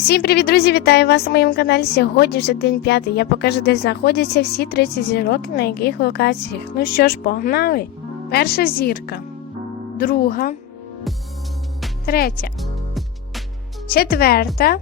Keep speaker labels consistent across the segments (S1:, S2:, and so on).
S1: Всім привіт, друзі! Вітаю вас на моєму каналі. Сьогодні вже день п'ятий. Я покажу, де знаходяться всі 30 зірок на яких локаціях. Ну що ж, погнали. Перша зірка, друга, третя, четверта,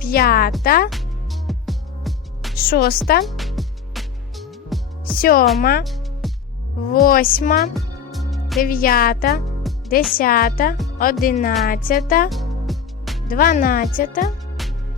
S1: п'ята, шоста, сьома, восьма, дев'ята, десята, одинадцята.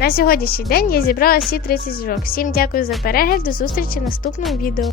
S1: На сьогоднішній день я зібрала всі 30 зірок. Всім дякую за перегляд. До зустрічі в наступному відео.